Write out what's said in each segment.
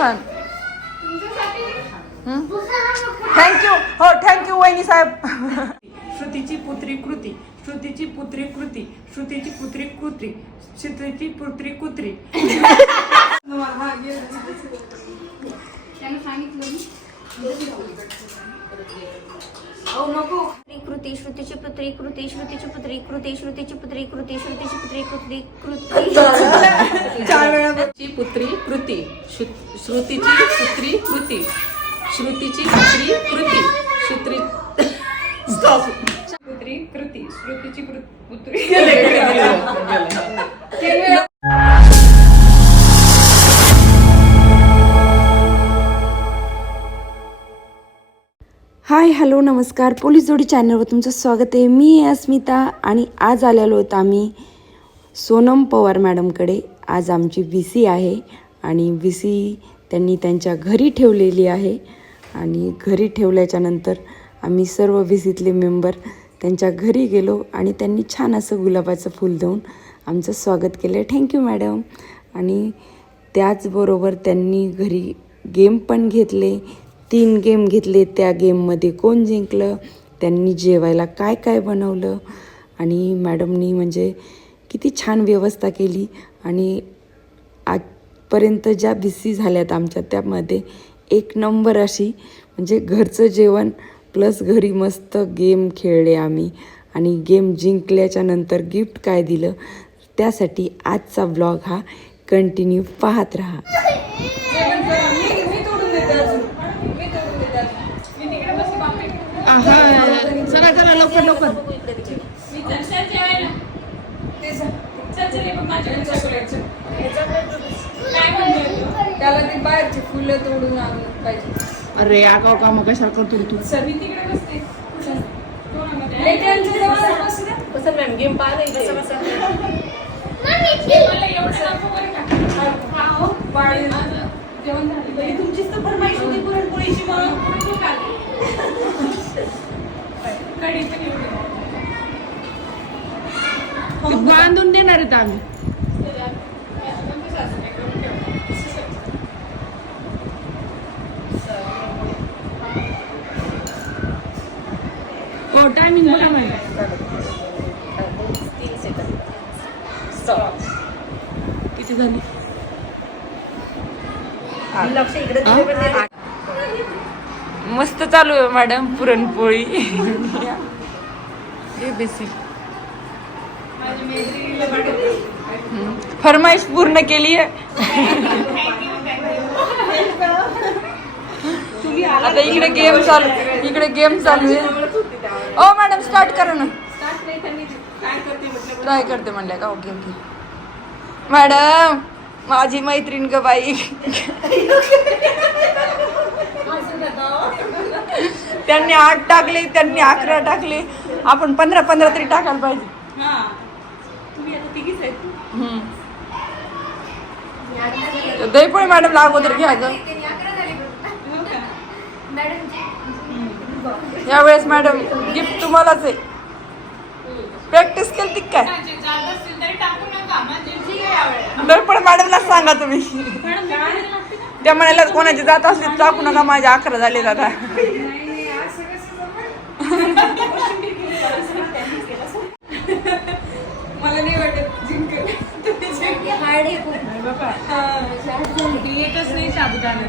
छान. थँक्यू. हो थँक्यू वहिनी साहेब. श्रुतीची पुत्री कृती, श्रुतीची पुत्री कृती, श्रुतीची पुत्री कृती, श्रुतीची पुत्री कुत्री. कृती श्रुतीची पुत्री कृती श्रुतीची पुत्री कृती श्रुतीची पुत्री कृती श्रुतीची पुत्री कृती कृती. 4 वेळा. पुत्री कृती, श्रुतीची पुत्री कृती, श्रुतीची पुत्री कृती, पुत्री कृती, श्रुतीची पुत्री. हाय हॅलो नमस्कार. पोलीस जोडी चॅनलवर तुमचं स्वागत आहे. मी आहे अस्मिता आणि आज आलेलो होतो आम्ही सोनम पवार मॅडमकडे. आज आमची VC आहे आणि VC त्यांनी त्यांच्या घरी ठेवलेली आहे आणि घरी ठेवल्याच्या नंतर आम्ही सर्व VCतले मेंबर त्यांच्या घरी गेलो आणि त्यांनी छान असं गुलाबाचं फूल देऊन आमचं स्वागत केलं. Thank you madam. आणि त्याचबरोबर त्यांनी घरी गेम पण घेतले. 3 गेम घेतले. त्या गेममध्ये कोण जिंकलं, त्यांनी जेवायला काय काय बनवलं आणि मॅडमनी म्हणजे किती छान व्यवस्था केली. आणि आजपर्यंत ज्या VC झाल्यात आमच्या त्यामध्ये 1 नंबर अशी म्हणजे घरचं जेवण प्लस घरी मस्त गेम खेळले आम्ही आणि गेम जिंकल्याच्या नंतर गिफ्ट काय दिलं त्यासाठी आजचा ब्लॉग हा कंटिन्यू पाहत राहा. चला चला लवकर लवकर. त्याला ते बाहेरची फुलं तोडून आणलं पाहिजे. अरे आगाव काम कशाला करतो तू. सभी तिकडे बसते. गेम पाहिलं जेवण झालं. तुमचीच तर फरमाईश होती पुरणपोळीची. कढी पण ते बांधून देणार आहेत आम्ही. हो टायमिंग बघा मॅडम. 3 सेकंद. किती झाली. लक्ष इकडे तिकडे. मस्त चालू आहे मॅडम पुरणपोळी. फरमाईश पूर्ण केली आहे. आता इकडे गेम चालू आहे. ओ मॅडम स्टार्ट करा ना. ट्राय करते म्हणल्या का. ओके ओके मॅडम माझी मैत्रीण ग बाई. त्यांनी 8 टाकले, त्यांनी 11 टाकले. आपण 15 तरी टाकायला पाहिजे. दहीपोळी मॅडमला अगोदर घ्या ग. यावेळेस मॅडम गिफ्ट तुम्हालाच आहे. प्रॅक्टिस केली काय. दहीपोळी मॅडमला सांगा तुम्ही. त्या म्हणाला कोणाची जात असली टाकू नका. माझ्या 11 झाले दादा. मला नाही वाटत जिंकल. येतच नाही साबुदाणा.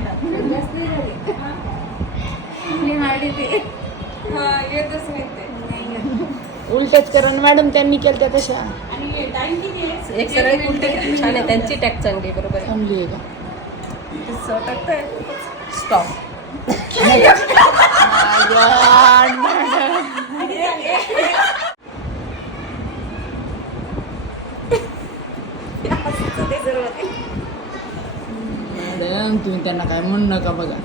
येतच नाही ते. उलटच करा मॅडम. त्यांनी केलं त्या तशा. एक सरळ उलटे छान आहे. त्यांची टॅक चांगली बरोबर आहे. चांगली आहे का. स्टॉप. मॅडम तुम्ही त्यांना काय म्हणू नका बघा.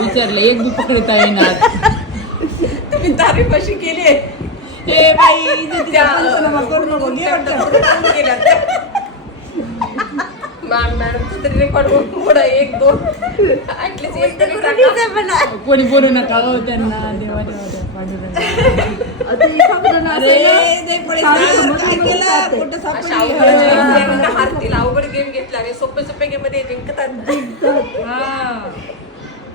विचारलं एक बी पकडता येणार. तुम्ही तारीफ अशी केली. ए बाई करू नको. मॅडम तरी रेकॉर्ड पुढे 1 2 कोणी बोलू नका हो त्यांना. देवा देवा अवघड गेम घेतला आणि सोपे सोपे गेम मध्ये जिंकतात.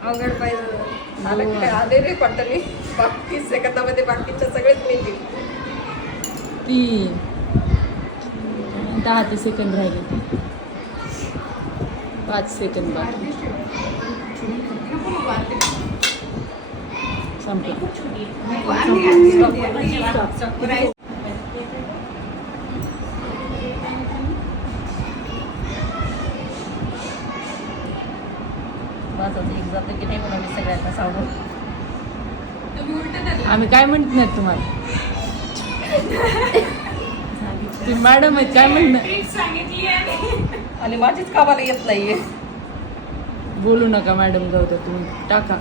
अवघड पाहिजे आलं की काय आले रे क्वार्टरली 30 सेकंदामध्ये बाकीच्या सगळेच मिळतील. 10 सेकंद राहिले. 5 सेकंद बाकी. संपलं. जातं की नाही म्हणून मी सगळ्यांना सांगू. आम्ही काय म्हणत नाही तुम्हाला. ती मॅडम आहेत काय म्हणणार. आणि माझीच कामाला येत नाहीये. बोलू नका मॅडम, जाऊ द्या तुम्ही टाका.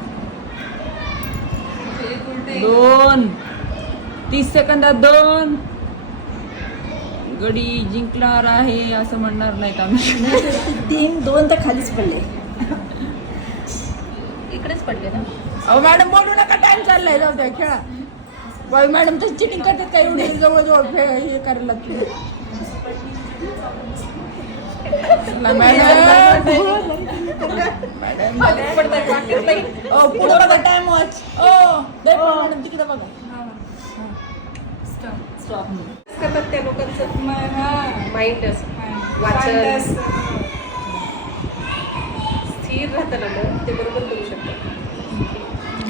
2 30 सेकंदात 2 गडी जिंकणार आहे असं म्हणणार नाहीत आम्ही. 2 तर खालीच पडले. इकडेच पडले ना. अहो मॅडम बोलू नका, टाइम चाललाय, जाऊ द्या खेळा. बाई मॅडम तर चिटिंग करतात काय एवढे जवळजवळ हे करायला लागते. Time watch. मॅडम तिकडे बघा. करतात त्या लोकांचं माइंड वाचन स्थिर राहतं ना, ते बरोबर करू शकतात.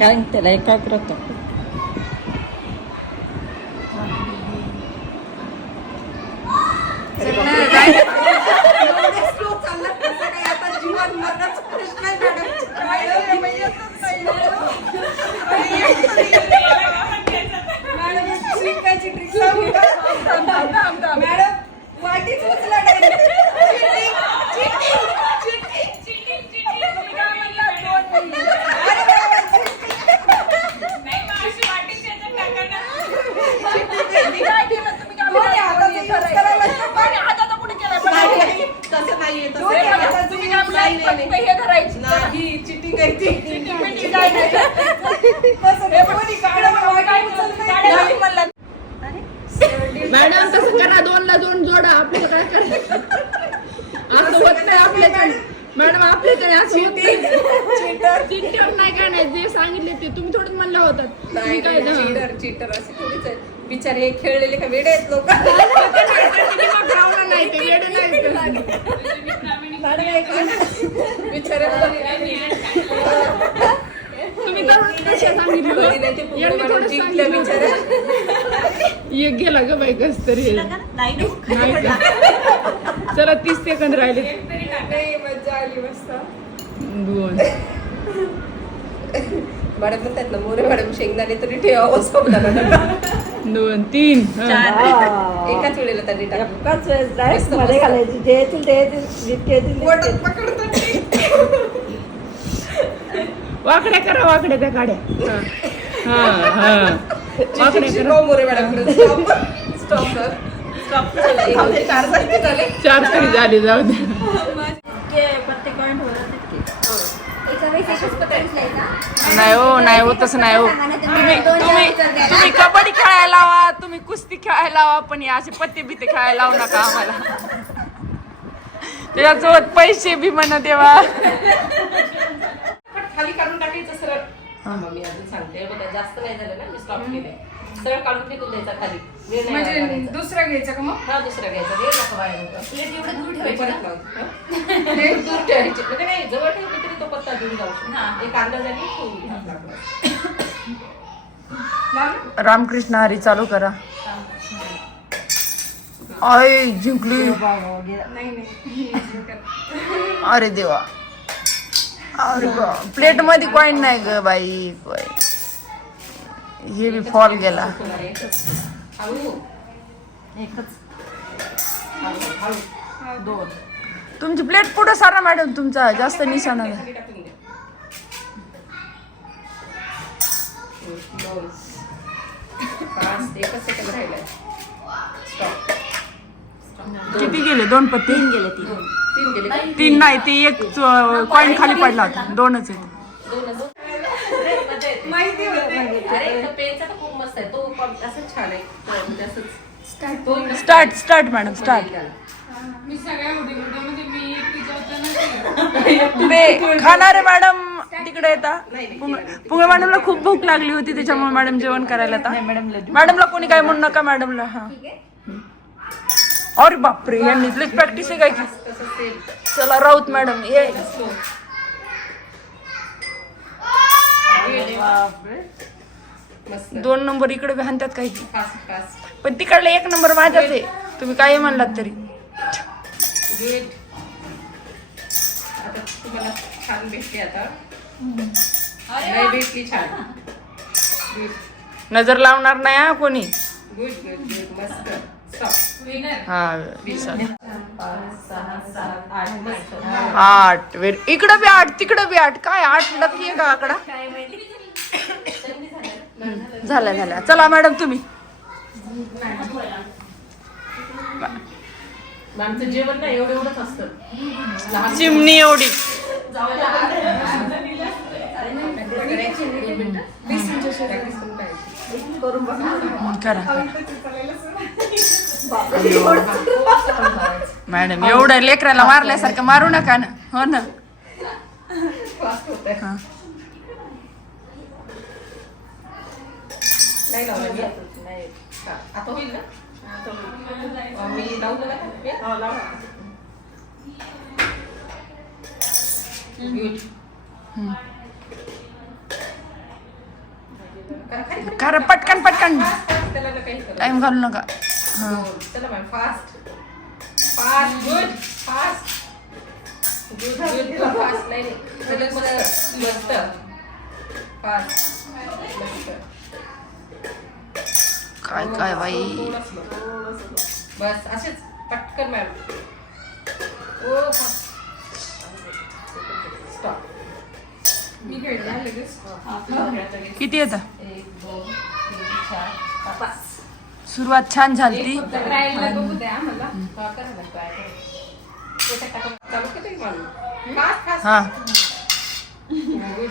कारण त्याला एकाग्रता. मॅडम तसं करा, 2 ला 2 जोडा. आपल्याकडे करा असं होत नाही आपल्याकडे. मॅडम आपल्याकडे असं होत चिटर नाही काय नाही. जे सांगितले ते तुम्ही थोडंच म्हणलं होतं. नाही काय चीटर असे थोडीच आहे. बिचारे हे खेळलेले का वेडे आहेत लोक. नाही ते वेडे नाही. बिचारे तुम्ही तर सांगितलं जिंकल्या बिचाऱ्या. एक गेला ग बाई कस तरी. नाही का? चला 30 सेकंद राहिले. मजा आली मस्त. 2 मॅडम म्हणतात ना, मोरे मॅडम शेंगदाणे तरी ठेवावं समजा. 2 3 एकाच वेळेला त्यांनी टाकलं. एकाच वेळेस डायरेक्ट मध्ये घालायची. जे येतील ते येतील. वाकड्या करा, वाकड्या त्या काड्या. वाकड्या करा. मोरे मॅडम स्टॉप 4 तरी झाले, जाऊ दे. प्रत्येक पॉईंट एका वेळेस एकच पत्र उचलायचा. नाही हो, नाही हो, तसं नाही हो. तुम्ही कबड्डी खेळायला लावा, तुम्ही कुस्ती खेळायला लावा, पण हे असे पत्ते बित्ते खेळायला लावू नका आम्हाला. त्याच्यासोबत पैसे बी म्हणा देवा. खाली काढून टाकायचं सरळ. मी अजून सांगते बघा, जास्त नाही झालं ना, मी स्टॉप केलंय. सरळ काढून फेकून द्यायचा खाली. वेळ नाही म्हणजे घालवायचा. दुसरा घ्यायचा का मग? हा दुसरा घ्यायचा. वेळ नको बाहेर होता. प्लेट एवढं दूर परत ठेवायचं. लावतो. प्लेट दूर ठेवायची. म्हणजे नाही, जवळ ठेवली तरी तो पत्ता घेऊन जाऊ शकतो. एक अंदाजाने ठेवून हात लागला. रामकृष्ण हरी चालू करा. आय जिंकली. अरे देवा. अरे प्लेट मध्ये कॉईन नाही ग बाई. हे बी फॉल गेला. हळू. तुमची प्लेट पुढे सारा मॅडम, तुमचा जास्त निशाणा नाही. खाली टाकून द्या. 2 5 एकच सेकंद राहिलाय. स्टॉप. किती गेले? 2 पत्ते. 3 गेले. 3 गेले. 3 नाही, ते एक कॉईन खाली पडला होता. 2च आहेत. 2 माहिती होते. अरे पेनचा स्टार्ट मॅडम स्टार्ट. खाणारे मॅडम तिकडे येतात. पुंगळे मॅडमला खूप भूक लागली होती त्याच्यामुळे मॅडम जेवण करायला येतात. मॅडमला कोणी काय म्हणू नका मॅडमला. हा अरे बापरे यांनी प्रॅक्टिस आहे काय की. चला राऊत मॅडम ये. मस्त 2 नंबर इकडे हाणतात काही की. फास्ट फास्ट पण तिकडले 1 नंबर माझ्याच आहे. तुम्ही काही म्हणलात तरी. गुड. आता तुम्हाला छान भेटली आता. नाही भेटली छान. गुड नजर लावणार नाही हा कोणी. गुड गुड गुड मस्त. स्टॉप. हा 8 8 इकडं बी 8 तिकडं बी 8. काय 8 नक्की आहे का आकडा. झाल्या चला मॅडम तुम्ही. आमचं जेवण नाही एवढंच असतं. चिमणी एवढी. करा मॅडम एवढं लेकराला मारल्यासारखं मारू नका ना. हो ना. हा. नाही लावलं मी. नाही आता होईल ना. मी लावलं ना. गुड. करा पटकन त्याला ना काही करू. टाइम घालू नका. हा चला ma'am fast fast good fast good good fast नाही सगळं मस्त फास्ट मस्त. काय बाई. बस असेच पटकन मॅम. ओ स्टॉप. मी खेळले लगेच. किती येतं. 1 2 3 4 5. सुरुवात छान झाली ती. बघू द्या मला. करा ना ट्राय करा. चालू किती मारू फास्ट फास्ट. हा गुड.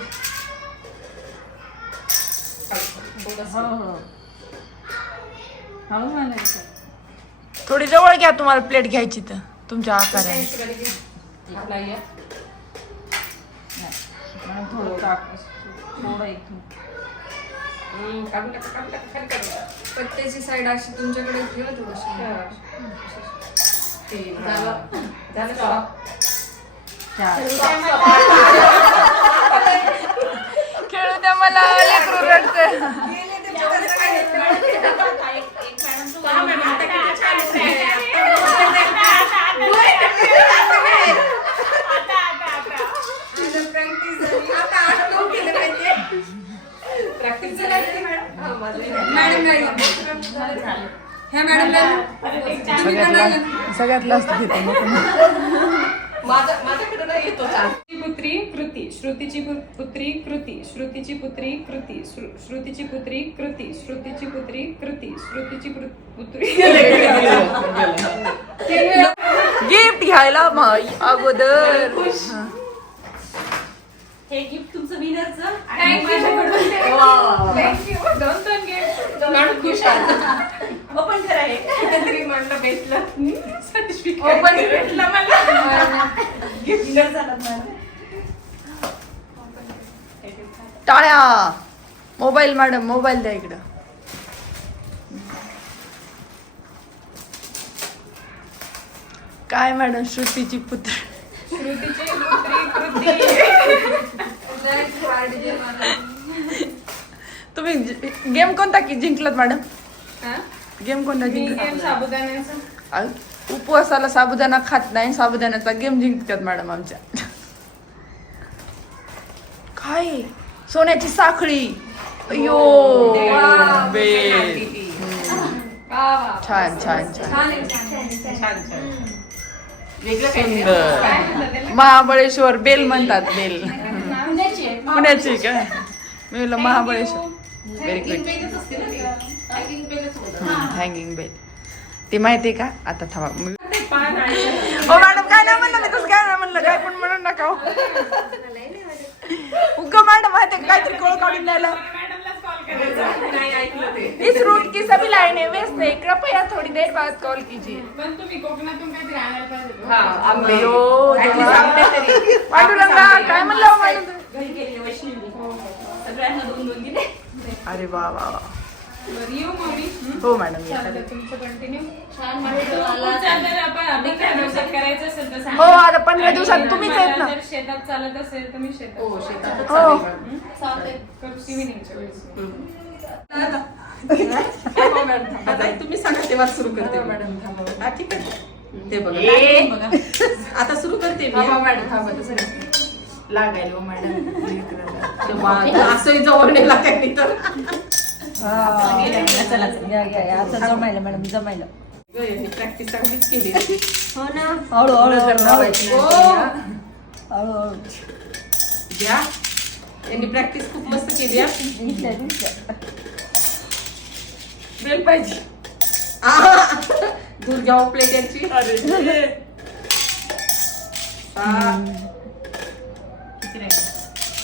थोडी जवळ घ्या तुम्हाला प्लेट घ्यायची तर तुमच्या आकाराने. पत्त्याची साईड अशी तुमच्याकडे ठेवा थोडीशी. खेळू द्या मला लेकरू रडतंय. सगळ्यात लास्ट घेतो माझ्याकडे नाही येतो. पुत्री कृती श्रुतीची पुत्री कृती श्रुतीची पुत्री कृती श्रुतीची पुत्री कृती श्रुतीची पुत्री कृती श्रुतीची पुत्री. गिफ्ट घ्यायला माई अगोदर. हे गिफ्ट तुमचं विनरचं. दोन गिफ्ट मॅडम खुश आहे. ओपन करा. हे तरी म्हणलं भेटलं सर्टिफिकेट. ओपन भेटलं मला. गिफ्ट विनर झाला मॅडम. टाळ्या. मोबाईल मॅडम मोबाईल द्या इकडं. काय मॅडम श्रुतीची पुत्र. श्रुतीची पुत्री कृती. तुम्ही गेम कोणता जिंकलात मॅडम. गेम कोणता गेम जिंकला. साबुदाण्याचा. उपवासाला साबुदाणा खात नाही. साबुदाण्याचा गेम जिंकतात मॅडम आमच्या. काय सोन्याची साखळी. अयो बेल. छान छान छान छान छान. वेगळं काही सुंदर. महाबळेश्वर बेल म्हणतात. बेल पुण्याची का. मी म्हणलं Mahabaleshwar. Very good. Hanging bell ते माहितीये का. आता थांबा. ओ मॅडम काय नाही म्हणलं मी तसं काय नाही म्हणलं. काय पण म्हणून नका. उग मॅडम माहितीये काहीतरी कोळ काढून द्यायला. नाही ऐकलं इस रूट की सभी लाइनें व्यस्त है, कृपया थोड़ी देर बाद कॉल कीजिए. पण तुम्ही कोकणातून काहीतरी आणायला पाहिजे. हा, आंबे. अयो, At least आंबे तरी. पांडुरंगा काय म्हणलं मला? घरी गेलेली वैष्णवी. सगळ्यांना 2-2 दिले. अरे वा वा वा. बरं, येऊ मग मी. हो मॅडम चालतं तुमचं कंटिन्यू. पुढच्या जर आपण 15 दिवसात करायचं असेल तर हो, सांगा. आता 15 दिवसात आणि तुम्हीच आहेत ना. मला जर शेतात चालत असेल तर मी शेतात. हो, शेतातच हो. चालेल. करू सिव्हिलिंगच्या वेळेस. आता तुम्ही सांगा तेव्हा सुरू करते मॅडम. हा, ठीक आहे. ते बघा lighting बघा. आता सुरू करते मी. लागायला हो मॅडम. तेव्हा असंही जवळ नाही लागायची तर चला या आता जमायला मॅडम जमायला. प्रॅक्टिस चांगलीच केली. हो ना. हळूहळू घ्या, यांनी प्रॅक्टिस खूप मस्त केली आहे. बेल पाहिजे. दूर घ्या प्लेट यांची.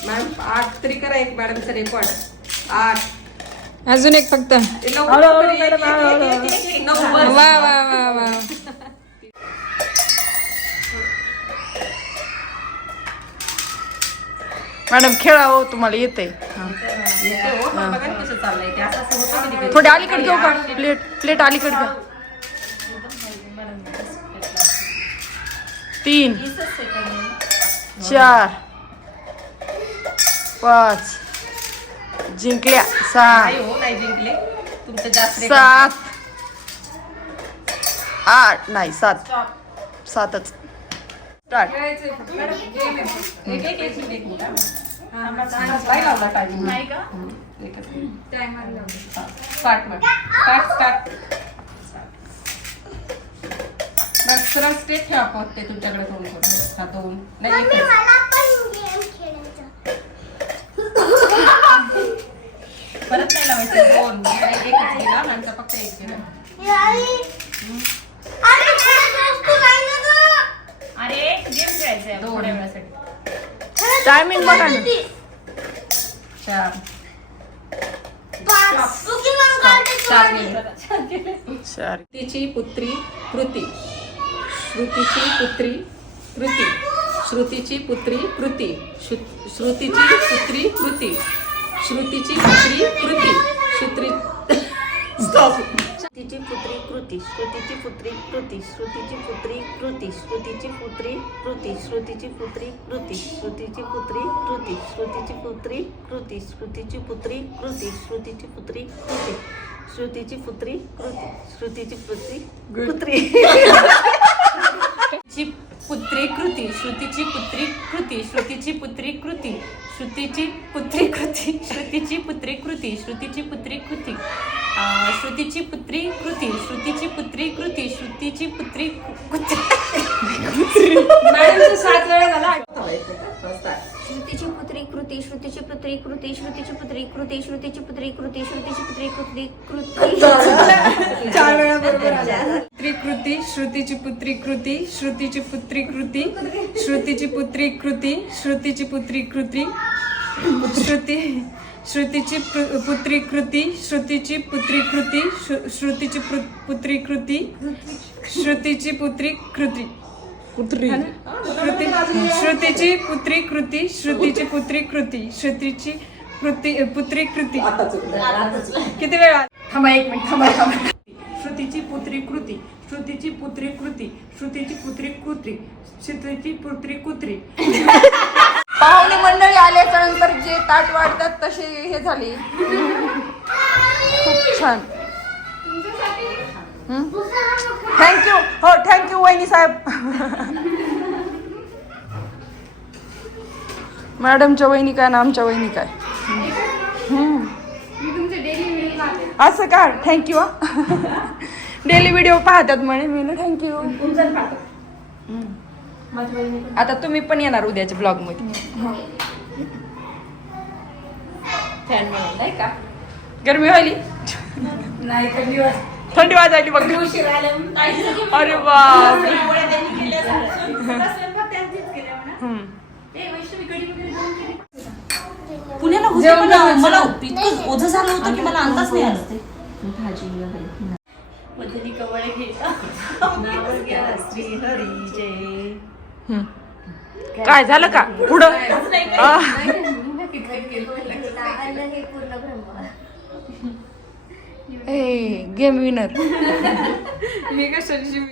मॅम 8 तरी करा एक मॅडमचा रेकॉर्ड. 8 अजून एक फक्त. 9 वा वा वा वा. मॅडम खेळा हो, तुम्हाला येते. कसं चाललंय ते असं असं होतं कधी कधी. थोडे अलीकडे घेऊ का? प्लेट अलीकडे घ्या. 3 4 5 जिंकल्या. 6 नाही हो, नाही जिंकले. तुमचं जास्त record. 7 8 नाही 7च स्टार्ट. सरळ स्टेट ठेवा पण ते तुमच्याकडे तोंड करून. हा 2 नाही एकच. परत नाही लावायचं. 2 नाही एकच दिला नंतर फक्त एक दिला. अरे गेम खेळायचंय थोड्या वेळासाठी. टायमिंग बघा ना. 4 श्रुतीची पुत्री कृती. श्रुतीची पुत्री कृती. श्रुतीची पुत्री कृती. श्रुतीची पुत्री कृती. श्रुतीची पुत्री कृती. स्टॉप. श्रुतीची पुत्री कृती. श्रुतीची पुत्री कृती. श्रुतीची पुत्री कृती. श्रुतीची पुत्री कृती. श्रुतीची पुत्री कृती. श्रुतीची पुत्री कृती. श्रुतीची पुत्री कृती. श्रुतीची पुत्री कृती. श्रुतीची पुत्री कृती. श्रुतीची पुत्री कृती. श्रुतीची पुत्री पुत्री ची पुत्री कृती. श्रुतीची पुत्री कृती. श्रुतीची पुत्री कृती. श्रुतीची पुत्री कृती. श्रुतीची पुत्री कृती. श्रुतीची पुत्री कृती. श्रुतीची पुत्री कृती. श्रुतीची पुत्री कृती. श्रुतीची पुत्री कृती. मॅडमचं 7 वेळा झाला. श्रुतीची पुत्री कृती. श्रुतीची पुत्री कृती. श्रुतीची पुत्री कृती. श्रुतीची पुत्री कृती. श्रुतीची पुत्री कृती. कृती 4 वेळा बरोबर आला. कृती. श्रुतीची पुत्री कृती. श्रुतीची पुत्री कृती. श्रुतीची पुत्री कृती. श्रुतीची पुत्री कृती. श्रुतीची पुत्री कृती. श्रुतीची पुत्री कृती. श्रुतीची पुत्री कृती. श्रुतीची पुत्री कृती. श्रुतीची पुत्री कृती. श्रुतीची पुत्री कृती. श्रुतीची पुत्री कृती. किती वेळा? थांबा 1 मिनिट. थांबा. श्रुतीची पुत्री कृती. श्रुतीची पुत्री कृती. श्रुतीची पुत्री कृती. श्रुतीची पुत्री कृती. पाहुणे मंडळी आल्याच्या नंतर जे ताट वाढतात तसे हे झाले. खूप छान. थँक्यू. हो थँक्यू वहिनी साहेब. मॅडमच्या वहिनी काय ना आमच्या वहिनी काय. असं का? थँक्यू. डेली व्हिडिओ पाहतात म्हणे मी ना. थँक्यू. आता तुम्ही पण येणार उद्याच्या ब्लॉग मध्ये. फॅन म्हणून नाही का? गरमी व्हायली. थंडी वाजायली बघ. अरे बाप. पुण्याला म्हणजे मला इतकं ओझं झालं होतं की मला अंदाज नाही आलं ते. भाजी वगैरे मधली कवळ घेता नाव घ्या श्रीहरीचे. काय झालं का पुढं हे पूर्ण ब्रह्म गेम विनर मी कशाची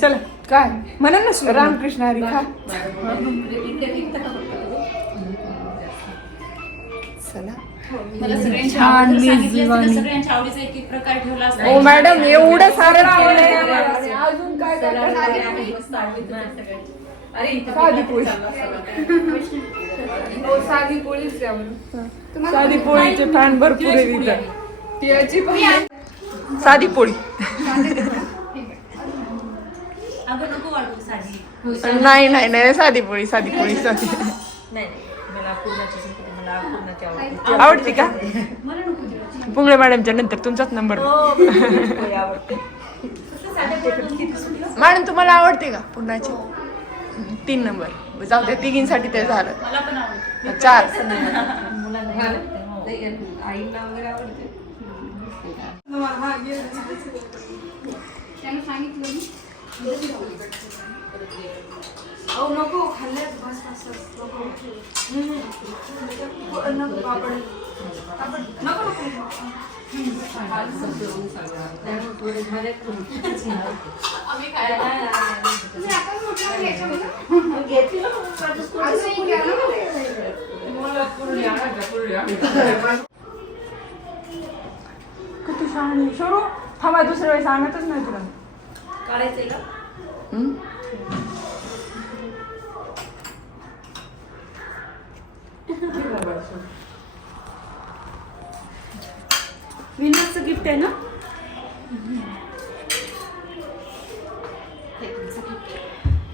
चला काय म्हणा ना रामकृष्ण हरी खा चला छान मेजवानी. सगळ्यांच्या आवडीचा एक प्रकार ठेवला असता. ओ मॅडम एवढं सारं ठेवलंय अजून काय साधी पोळी साधी पोळीच द्या बरं. साधी पोळीचे फॅन भरपूर आहे तिथं. साधी पोळी अगं नको वाटू साधी. नाही नाही नाही साधी पोळी साधी पोळी साधी नाही मला पूर्णाची संस्कृती, मला पूर्णाची आवडते. आवडते का पुंगळे मॅडमच्या नंतर तुमचाच नंबर पोळी आवडते. मॅडम तुम्हाला आवडते का पुरणाची 3 नंबर जाऊ द्या तिघींसाठी ते झालं 4 आईला वगैरे आवडते. नको खाल्ल्यात किती छान शरू थांबा दुसऱ्या वेळेस सांगतच नाही तुला काढायचंय का? विनरचं गिफ्ट आहे ना.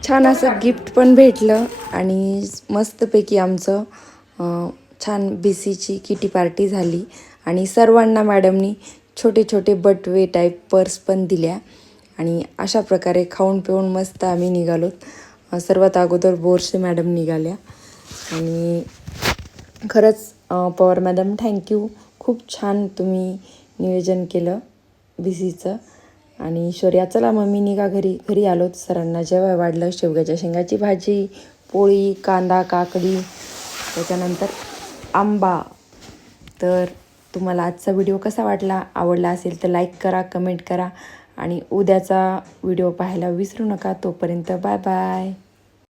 छान असं गिफ्ट पण भेटलं आणि मस्तपैकी आमचं छान BCची किटी पार्टी झाली आणि सर्वांना मॅडमनी छोटे छोटे बटवे टाईप पर्स पण दिल्या आणि अशा प्रकारे खाऊन पिऊन मस्त आम्ही निघालोत. सर्वात अगोदर बोरसे मॅडम निघाल्या आणि खरंच पवार मॅडम थँक्यू. खूप छान तुम्ही नियोजन केलं BCचं. आणि शौर्या चला मम्मी निघा घरी आलोत. सरांना जेवाय वाढलं, शेवग्याच्या शेंगाची भाजी, पोळी, कांदा, काकडी, त्याच्यानंतर आंबा. तर तुम्हाला आजचा व्हिडिओ कसा वाटला, आवडला असेल तर लाईक करा, कमेंट करा आणि उद्याचा व्हिडिओ पाहायला विसरू नका. तोपर्यंत बाय बाय.